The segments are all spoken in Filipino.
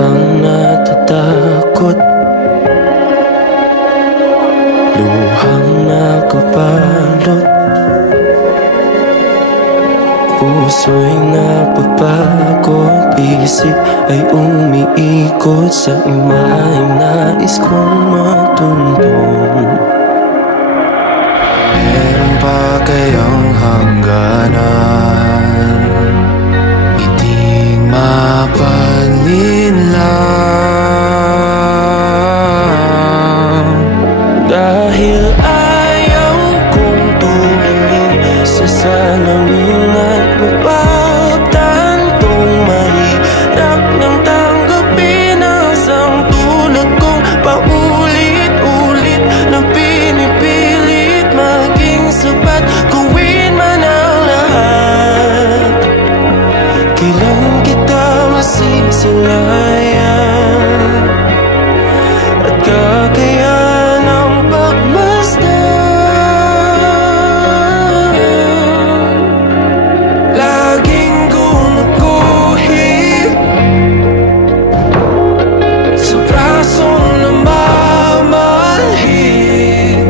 Lubhang natatakot, luhang nakabalot, puso'y napapagod, isip ay umiikot sa imaheng nais kong matuntun. Meron pa kayang hangganan, iting mapalinlang. Dahil ayaw kong tumingin sa salamin at mapagtantong mahirap nang tanggapin ang isang tulad kong paulit-ulit na pinipilit maging sapat, gawin man ang lahat. Kailan kita masisilayan at kakayahan ang pagmasdan? Laging gumuguhit sa brasong namamanhid,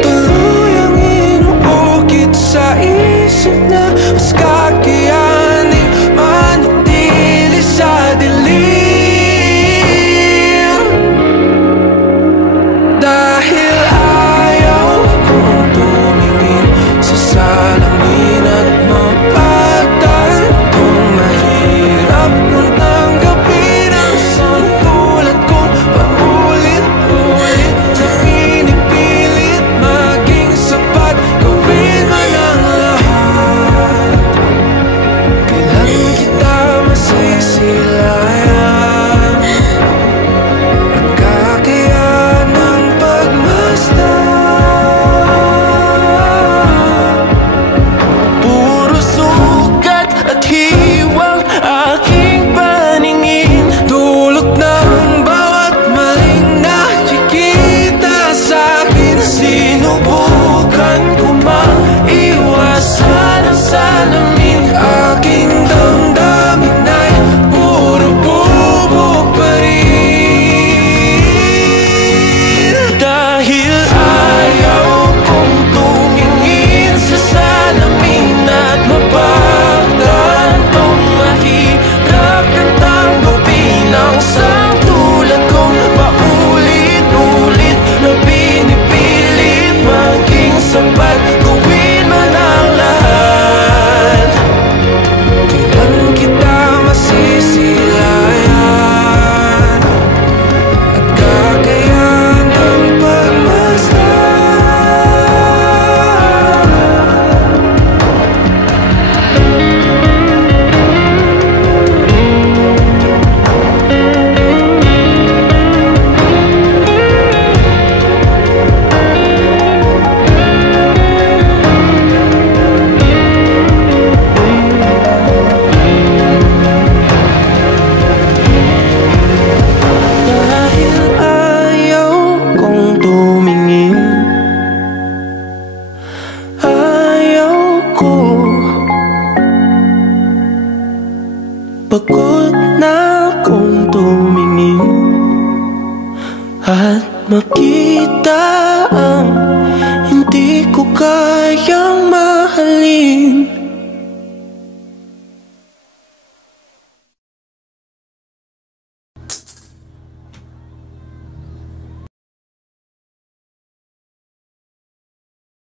tuluyang inuukit sa isip na mas kakayanin manatili sa dilim. Dahil ayaw kong tumingin sa salamin at mapagtantong mahirap nang tanggapin ang isang tulad kong paulit-ulit na pinipilit maging sapat, gawin man ang lahat. Kailan kita masisilayan at kakayahan ng pagmasdan? Puro sugat at hiwang aking paningin, dulot ng bawat maling nakikita sa'kin. Sinubukan ko maiwasan ang salamin, aking damdamin ay puro bubog pa rin. Dahil ayaw kong tumingin sa salamin at mapagtantong mahirap kang tanggapin ang isang tulad kong paulit-ulit na pinipilit maging sapat, gawin man ang lahat. Kailan kita masisilayan at kakayahan ng pagmasdan? Dahil ayaw kong tumingin, ayaw ko, pagod na akong tumingin at makita ang hindi ko kayang